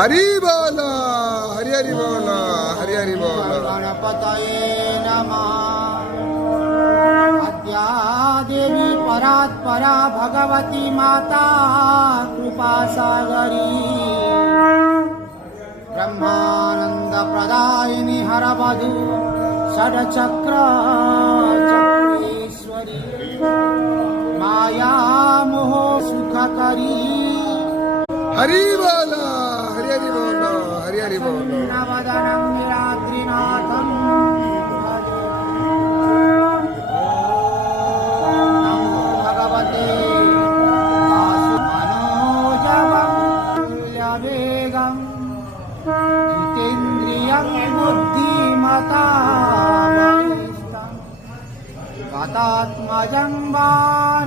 हरी बोला, हरी हरी बोला, हरी हरी बोला. गणपतये नमः. अद्या देवी परात्परा भगवती माता कृपासागरी ब्रह्मानंद प्रदायिनी हरवधू षडचक्र चक्रेश्वरी माया मोह सुखकरी. हरी बोला, हरी हरी बोला, हरी हरी बोला. नवदनं निराद्रिनाथं भजे. नमो भगवते वासुमनोजवं तुल्यवेगं जितेन्द्रियं बुद्धिमतां गतात्मजं वानरद्यूतमुख्यं